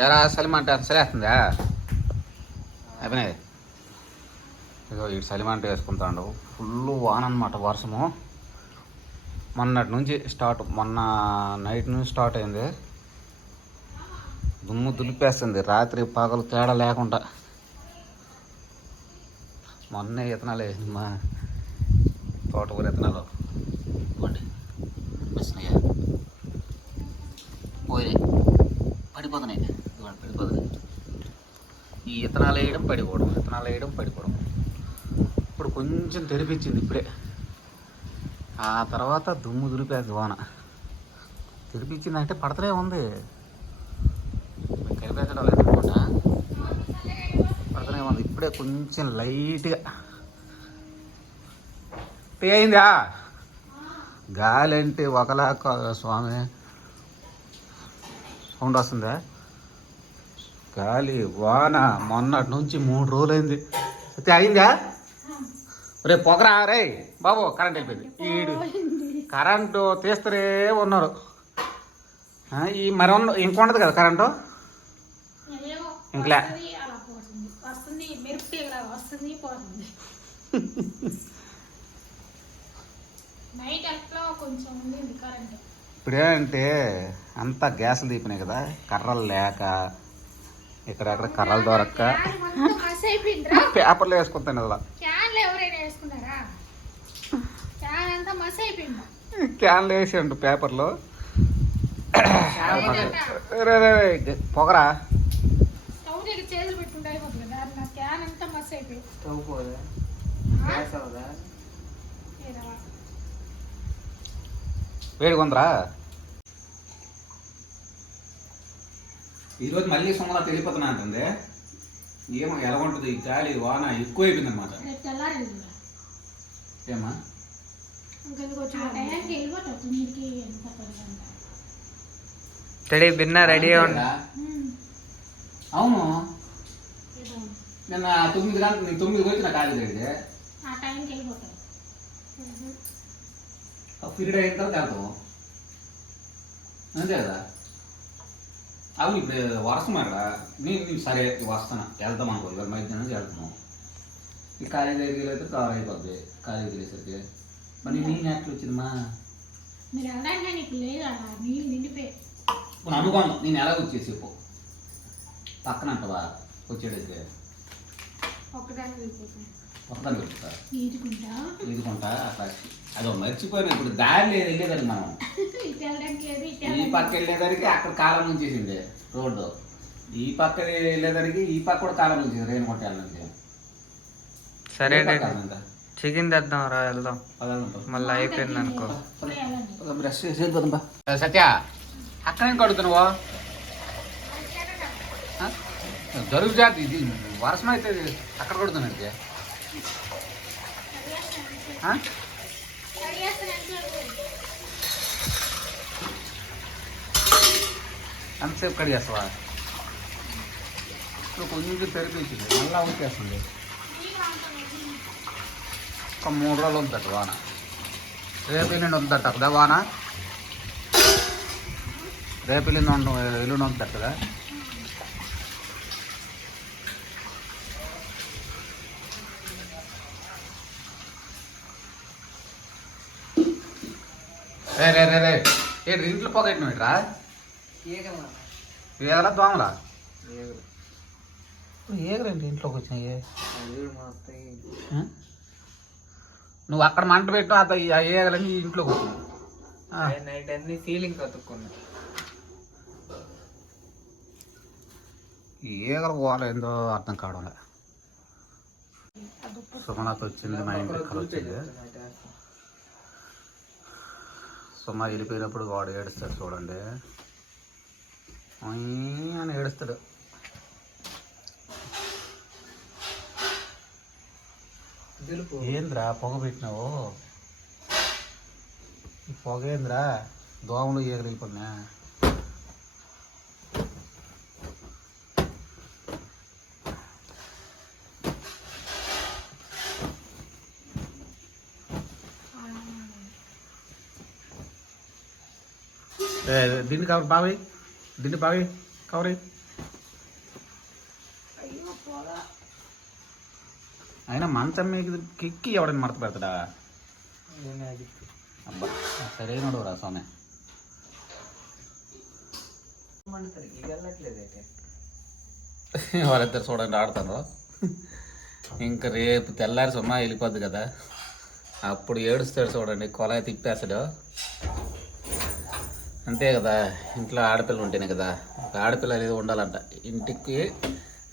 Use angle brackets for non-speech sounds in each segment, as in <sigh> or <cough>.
ఎరా సలిమ అంటే సరేస్తుందా అయిపోయినాయి. ఇదో ఇటు సలిమంట వేసుకుంటాడు. ఫుల్ వాన అనమాట వర్షము. మొన్నటి నుంచి స్టార్ట్ మొన్న నైట్ నుంచి స్టార్ట్ అయింది. దుమ్ము దులిపేస్తుంది. రాత్రి పగలు తేడా లేకుండా. మొన్నే ఇతనాలు వేసింది మా తోటకూర ఇతనాలు ఇవ్వండి పోయి పడిపోతున్నాయి. పడిపోతున్నాయి ఈ ఇతనాలు వేయడం పడిపోవడం ఇతనాలు వేయడం పడిపోవడం. ఇప్పుడు కొంచెం తెరిపించింది ఇప్పుడే. ఆ తర్వాత దుమ్ము దులిపేది వాన. తెరిపించిందంటే పడతనే ఉంది. కనిపించడం లేదనుకుంటా పడతనే ఉంది. ఇప్పుడే కొంచెం లైట్గా. టీ అయిందా? గాలి అంటే ఒకలా కా- స్వామి. సౌండ్ వస్తుందా? గాలి వాన మొన్నటి నుంచి మూడు రోజులైంది. అయితే అయిందా? రే పొగరా రే బాబు కరెంట్ అయిపోయింది ఈడు కరెంటు తీస్తూనే ఉన్నారు. ఈ మరి ఉన్న ఇంకొండదు కదా కరెంటు ఇంకలే. నైట్ <laughs> అట్లా కొంచెం ఉండింది కరెంట్ ఇప్పుడేంటే అంతా గ్యాసులు దీపినాయి కదా కర్రలు లేక ఇక్కడెక్కడ కర్రలు దొరక్క. పేపర్లు వేసుకుంటాను అయిపోయింది? క్యాన్లు వేసిండు పేపర్లు. పొగరా? స్టవ్ దగ్గర చేతులు పెట్టుకుంటే అయిపోతుంది కదా నా క్యాన్ అంతా మసి అయిపోయింది స్టవ్ పోదా ఆ? గ్యాస్ అవదా ఏరా. వేడిగా ఉందిరా ఈరోజు మళ్ళీ సొమ్మలా తెలిపోతున్నా అంటుంది. ఏమో ఎలా ఉంటుంది? ఈ గాలి వాన ఎక్కువ అయిపోయింది అనమాట. ఏమా రెడీ బిన్న రెడీ? అవును. నిన్న తొమ్మిది గంటలు తొమ్మిది వచ్చి నా ఆ టైంకి వెళ్ళిపోతావు పీరియడ్ అయిన తర్వాత వెళ్తాము. అంతే కదా? అవును ఇప్పుడు వర్షం అక్కడ నేను సరే వస్తాను. వెళ్తాం అనుకో ఇవాళ మధ్యాహ్నం వెళ్తున్నాం. ఈ కాలేజీ దగ్గరికి అయితే కవర్ అయిపోద్ది. కాలేజీ వెళ్ళేసరికి మరి నేను ఎట్లా వచ్చిందమ్మా మీరు వెళ్ళడానికి నీకు లేదా నీళ్ళు నిండిపోయి ఇప్పుడు అనుకోను నేను ఎలా వచ్చేసి చెప్పు. పక్కన అంటవా వచ్చేటైతే ఒక్కదాన్ని వెళ్ళిపోతాయి ఎదుకుంటా అట్లా అదో మర్చిపోయినా ఇప్పుడు దారి లేదు వెళ్ళేదానికి మనం. ఈ పక్క వెళ్ళేదానికి అక్కడ కాలం నుంచేసింది రోడ్డు. ఈ పక్క వెళ్ళేదానికి ఈ పక్క కూడా కాలం నుంచి రేణుకుంట వెళ్ళడానికి సరే ఏ? చికెన్ తెద్దాం రా వెళ్దాం. మళ్ళీ అయిపోయింది అనుకో. బ్రష్. ఏ, సత్య అక్కడేం కడుగుతున్నావు? జరుగు జాతి ఇది వర్షం అయితే అక్కడ కొడుతున్నది అంతసేపు కడి ఇప్పుడు కొంచెం తెరిపించింది మళ్ళీ వచ్చేస్తుంది ఒక మూడు రోజులు ఉందట వాన. రేపు ఎల్లుండి ఉందట కదా వాన? రేపు ఎల్లుండి ఉండ ఎల్లుండి ఉందట కదా? రే రే రే ఏంటి ఇంట్లో పొగట్టిన రా ఏదలా దోమలా? ఏగరండి ఇంట్లోకి వచ్చినాయి? నువ్వు అక్కడ మంట పెట్టు అత ఏగలని ఇంట్లోకి వచ్చినాయి. నైట్ అన్ని సీలింగ్ కతుక్కున్నా ఏగల గోల ఏందో అర్థం కావడం సుమలత వచ్చింది మా ఇంటికి వచ్చింది. సుమ వెళ్ళిపోయినప్పుడు వాడు ఏడుస్తాడు చూడండి. అని ఏడుస్తాడు. ఏంద్రా పొగ పెట్టినావు? పొగ ఏంద్రా? దోమలు ఏగలు దీన్ని కవర్ బావి దీన్ని బావి కవర్ అయినా మంచం మీకు కిక్కి ఎవడని మడత పెడతాడా? అబ్బా సరైనడు రా వాళ్ళిద్దరు చూడండి ఆడతారు. ఇంకా రేపు తెల్లారి సుమా వెళ్ళిపోద్ది కదా. అప్పుడు ఏడుస్తాడు చూడండి కొలాయి తిప్పేస్తాడు. అంతే కదా ఇంట్లో ఆడపిల్ల ఉంటేనే కదా ఒక ఆడపిల్ల అనేది ఉండాలంట. ఇంటికి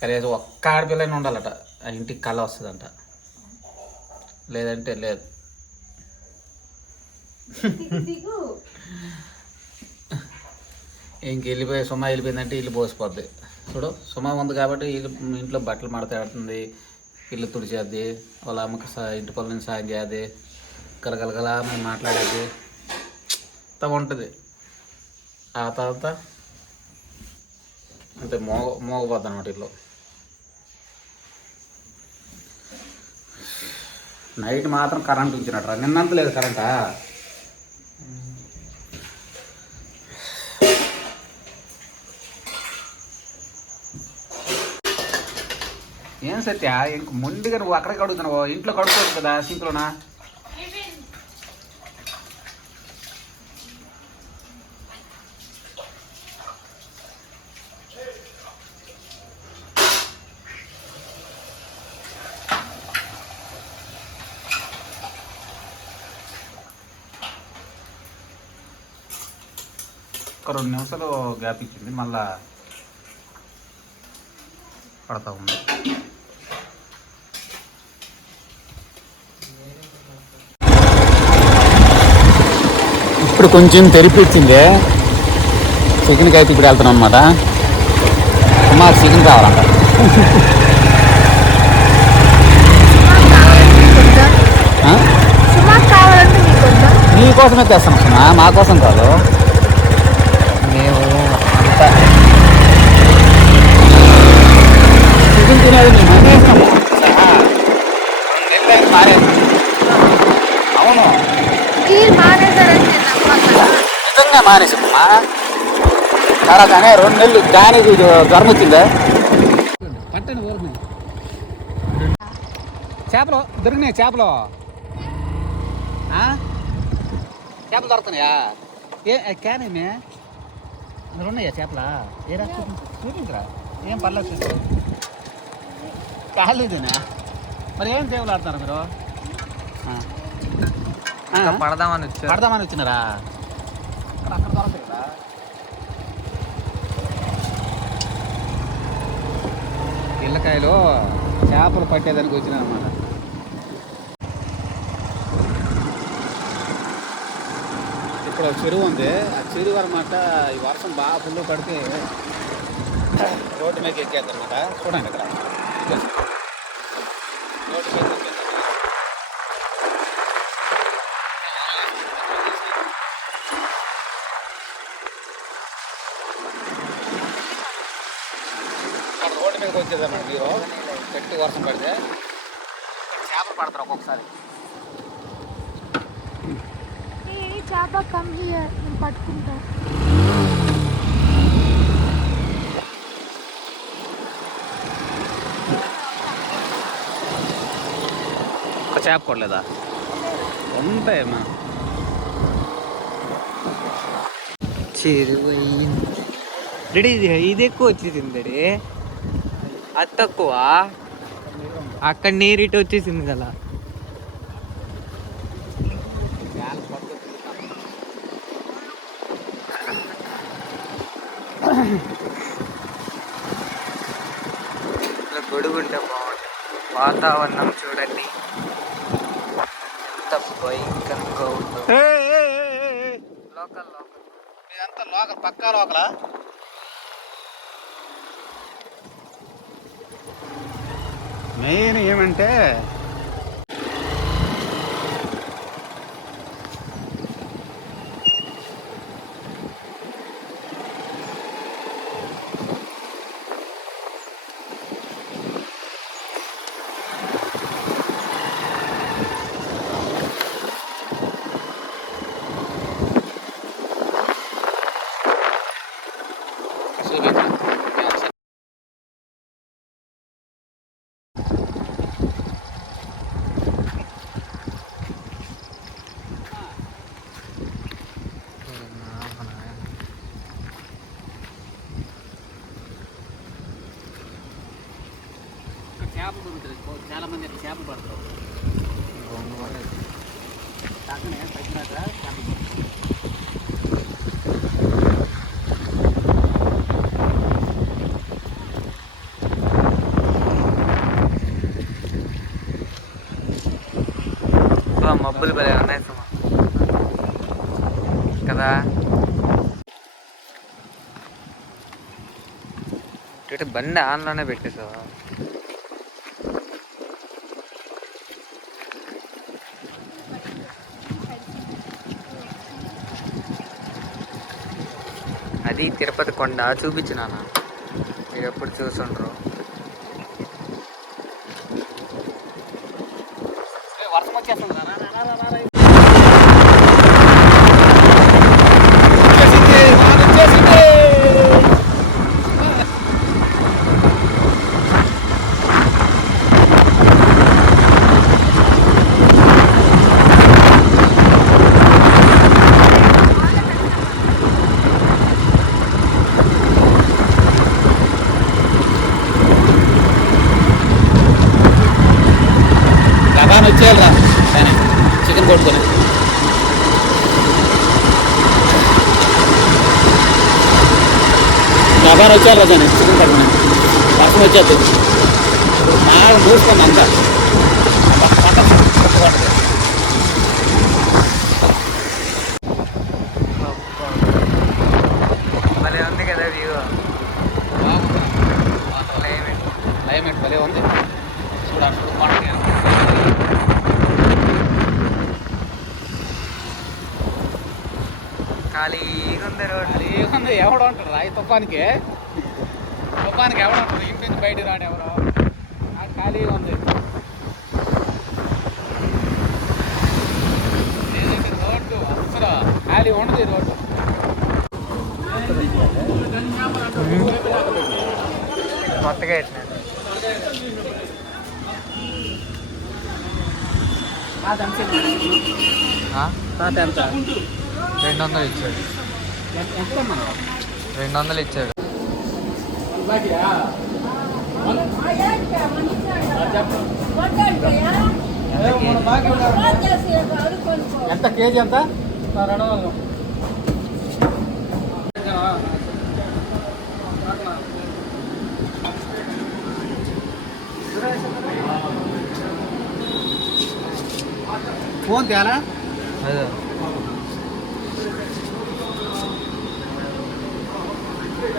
కనీసం ఒక్క ఆడపిల్ల అయినా ఉండాలట. ఆ ఇంటికి కళ వస్తుందంట. లేదంటే లేదు. ఇంక వెళ్ళిపోయి సుమ వెళ్ళిపోయిందంటే ఇల్లు పోసిపోద్ది చూడు సుమ ఉంది కాబట్టి ఇల్లు ఇంట్లో బట్టలు మడతాడుతుంది ఇల్లు తుడిచేద్ది వాళ్ళ అమ్మకి సా ఇంటి పనులను నుంచి సాయం చేయాలి కలగలగల మాట్లాడేది అంతా ఉంటుంది. ఆ తర్వాత అంతే మోగ మోగపోద్ది అనమాట ఇల్లు. నైట్ మాత్రం కరెంట్ ఉంచినట్రా. నిన్నంత లేదు కరెంటా? ఏం సత్య? ఇంక ముందుగా నువ్వు అక్కడే కడుగుతున్నావు? ఇంట్లో కడుక్కోవచ్చు కదా సింక్లోనా? ఒక రెండు నిమిషాలు గ్యాప్ ఇచ్చింది మళ్ళా పడతా ఉంది. ఇప్పుడు కొంచెం తెరిపించింది. చికెన్కి అయితే ఇప్పుడు వెళ్తున్నాం అనమాట మాకు చికెన్ కావాలంట నీకోసమే తెస్తాను సుమా మా కోసం కాదు. అంతా చికెన్ తినేది మేము మానేస్తాము మానేస్తాం అవును మీరు మానేశారని నేను నమ్మకం నిజంగా మానేసామ్మా తర్వాత అనే రెండు నెలలు కానీ జ్వరం వచ్చిందా? పట్టండి ఊరిని చేపలు దొరికినాయి చేపలు. ఆ? చేపలు దొరుకుతున్నాయా? ఏ క్యానేమే అందులో ఉన్నాయా చేపలా? ఏ రా చూపించు చూపించరా? ఏం పర్లేదు కాలేదేనా? మరి ఏం సేవలు ఆడతారు మీరు? ఆ. ఆ? ఇంకా పడదామని వచ్చారు. పడదామని వచ్చినారా? అక్కడ అక్కడ దొరకదు కదా. పిల్లకాయలు చేపలు పట్టేదానికి వచ్చిన అనమాట ఇక్కడ చెరువు ఉంది. ఆ చెరువు అనమాట ఈ వర్షం బాగా ఫుల్ పడితే రోడ్డు మీద ఎక్కేది అనమాట చూడండి ఇక్కడ. రోడ్డు మీద ఎక్కేది అక్కడ రోడ్డు మీదకి వచ్చేదన్నమాట మీరు గట్టి వర్షం పడితే చేపలు పడతారు ఒక్కొక్కసారి. చేప కమ్మి నేను పట్టుకుంటా. ఒక చేప కొడలేదా ఉంటాయమ్మా. చెరువు రెడీ ఇది ఇది ఎక్కువ వచ్చేసింది డాడీ అది తక్కువ. అక్కడ నీరు ఇటు వచ్చేసింది కదా. ఇట్లా గొడుగుంటే బాగుంటుంది. వాతావరణం చూడండి. ఎంత భయంకరంగా ఉందో. Local local. ఇదంతా లోకల్ పక్కా లోకల? మెయిన్ ఏమంటే బా, భలే ఉన్నాయి సుమా కదా? ఇటు బండి ఆన్లోనే పెట్టేసావా. అది తిరుపతి కొండ చూపించినానా మీరు ఎప్పుడు చూసుండ్రు వచ్చేస్తుంది చికెన్ కొట్టుకొని లగాన్ వచ్చేయాలిరా కానీ చికెన్ కొట్టుకొని వర్షం వచ్చేస్తుంది బాగా మూసుకుంది అంతా అబ్బా, పట్ట, పట్ట, పట్ట. భలే ఉంది కదా వ్యూ బాగుంది. క్లైమేట్ క్లైమేట్ భలే ఉంది చూడాలి చూడు కొండకి. ఖాళీగా ఉంది రోడ్ అది ఏముంది ఎవడు ఉంటాడు రా ఈ తుఫానికి తుఫానికి ఎవడు ఉంటాడు ఇంటి నుంచి బయటికి రాడు ఎవరు? అది ఖాళీగా ఉంది. రోడ్డు అసలు ఖాళీ ఉండదు రోడ్డు. కొత్తగా ఎంత? రెండు వందలు ఇచ్చాడు. ఎంత మనం? రెండు వందలు ఇచ్చాడు ఎంత కేజీ ఎంత రెండు వందలు ఫోన్ తేలా అదే body piece daddy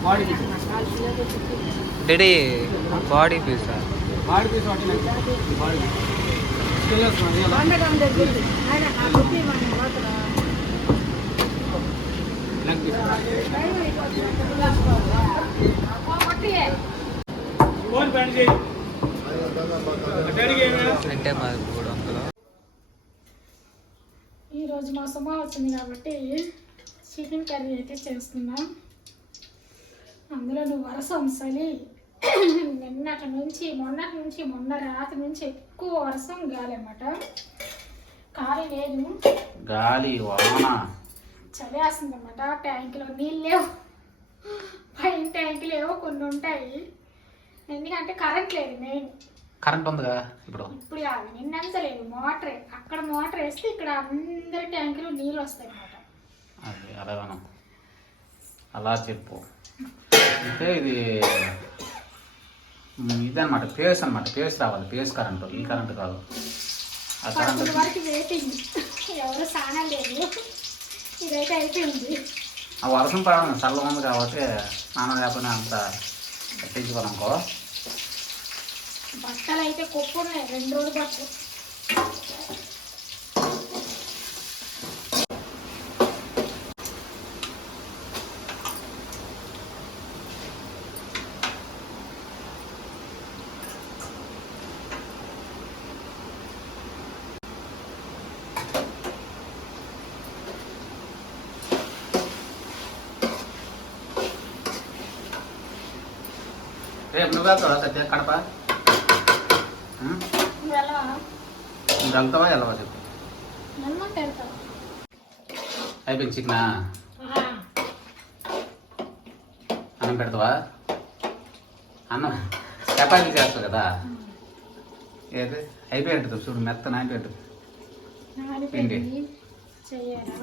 body piece body piece ఒకటి బాడీ పీస్ స్కిల్లర్స్ లెగ్ పీస్ అంటే మాది మూడు వందలు ఈరోజు మా సుమా వచ్చింది కాబట్టి చికెన్ కర్రీ అయితే చేస్తున్నాం. అందులో నువ్వు వర్షం చలి నిన్నటి నుంచి మొన్నటి నుంచి మొన్న రాత్రి నుంచి ఎక్కువ వర్షం గాలి అన్నమాట ఖాళీ లేదు. గాలి వాన. చలి వేస్తుంది అన్నమాట ట్యాంకులో నీళ్ళు లేవు. పైన ట్యాంక్ లేవు కొన్ని ఉంటాయి. ఎందుకంటే కరెంట్ లేదు మెయిన్. కరెంట్ ఉందిగా ఇప్పుడు? ఇప్పుడు అది నిన్నంత లేదు. మోటరే. అక్కడ మోటార్ వేస్తే ఇక్కడ అందరి ట్యాంకులు నీళ్ళు వస్తాయి అన్నమాట అది అలాగను అలా చెప్పు. అంటే ఇది మ్, ఇదన్నమాట. పేస్ అన్నమాట. పేస్ రావాలి. పేస్ కరెంటు ఈ కరెంటు కాదు. ఆ కరెంటు ఎవరు స్నానం లేదు ఇదైతే అయిపోయింది. ఆ వర్షం పడడం చల్లగా ఉంది కాబట్టి స్నానం లేకపోయినా అంత పట్టించుకోవాలనుకో. బట్టలు అయితే కుప్పు ఉన్నాయి రెండు రోజులు బట్టలు రేపు నువ్వు వెళ్తావా సత్య? కడప? వెళ్తావా? వెళ్ళవా చెప్పు. అయిపోయింది చికెనా? అన్నం పెడతావా? అన్నం. చపాతీ చేస్తావు కదా? ఏది? అయిపోయింటుంది చూడు మెత్త నానిపోయింటుంది నానిపోయింది చెయ్యాలా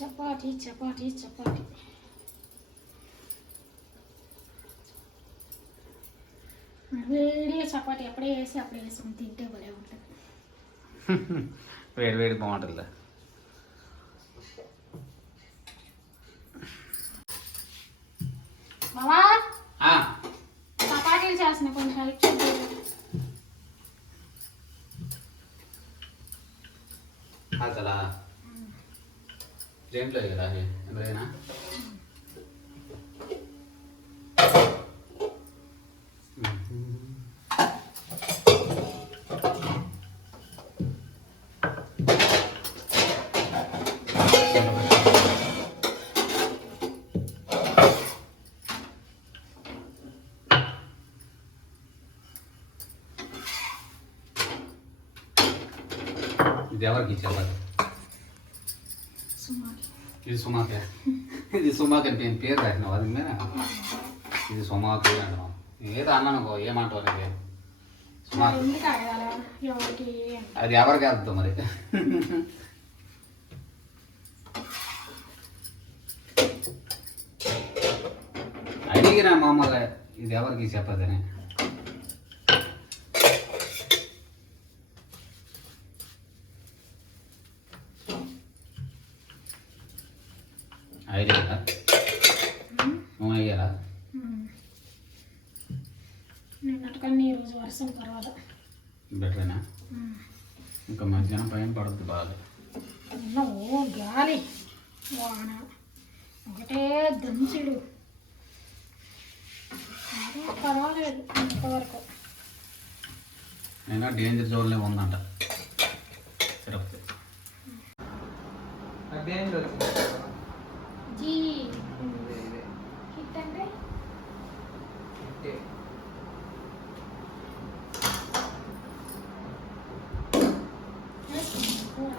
చపాతి చపాతి చపాతి. వేడిగా చపాతి ఎప్పుడే వేసి అప్పుడే వేసుకుని తింటే భలే ఉంటుంది. వేడి వేడి బాగుంటుంది ఆ, చపాతీలు చేసిన కొంచెం హెల్ప్ చేయాలి అసలా దేంట్లో కదా ఎవరైనా ఇది ఎవరికి ఇచ్చారు సుమారు ఇది సుమాకే. ఇది సుమాక్ నేను పేరు రాసినావు అది మీద ఇది సుమాకు అంటున్నావు ఏదో అన్నాను ఏమంటావు సుమాక్. ఎవరికి? అది ఎవరికి వెళ్తావు మరి? అడిగిన మామూలుగా ఇది ఎవరికి చెప్పదని ఐడియా నువ్వు అయ్యారా నిన్నటికన్నా ఈరోజు వర్షం తర్వాత బెటరేనా ఇంకా మధ్యాహ్నం పైన పడుతుంది బాగా ఓ గాలి వాన ఒకటే దంచుడు పర్వాలేదు ఇంతవరకు నేను డేంజర్ జోన్లో ఉందంట తిరుపతి అదేంటి వచ్చింది జీ ఇదే, ఇదే. హిట్ అంటే ఇంతే. వేసుకుందాం కూర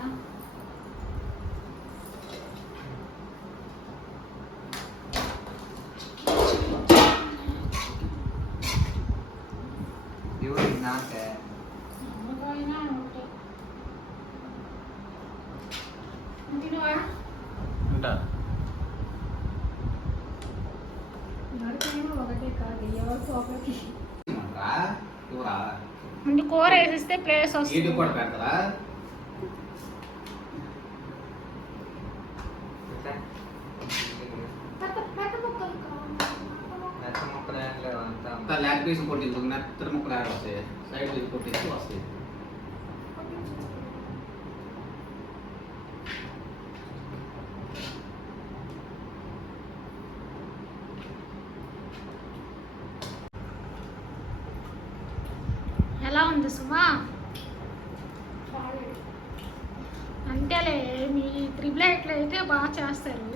ఎవరికి నాకే ఎవరికైనా ఒకటే తినవా ఉంటా. ముందు కూర వేసిస్తే ప్లేస్ వస్తుంది. కూడా పెడతారా పెద్ద ముక్కలు అంతా. లెగ్ పీస్ కొట్టింది మెత్తర ముక్కలు వస్తాయి. సైడ్ పీస్ కొట్టేసి వస్తాయి ఎలా ఉంది సుమా అంతేలే మీ త్రిబుల్ ఎయిట్లో అయితే బాగా చేస్తారు.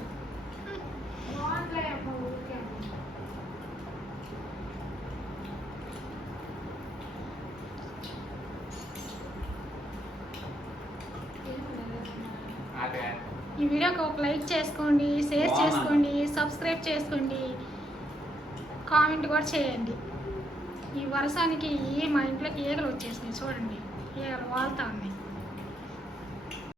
ఈ వీడియోకి ఒక లైక్ చేసుకోండి షేర్. చేసుకోండి సబ్స్క్రైబ్ చేసుకోండి. కామెంట్ కూడా చేయండి. ఈ వర్షానికి మా ఇంట్లోకి ఈగలు వచ్చేసినాయి చూడండి. ఈగలు వాళ్తా ఉన్నాయి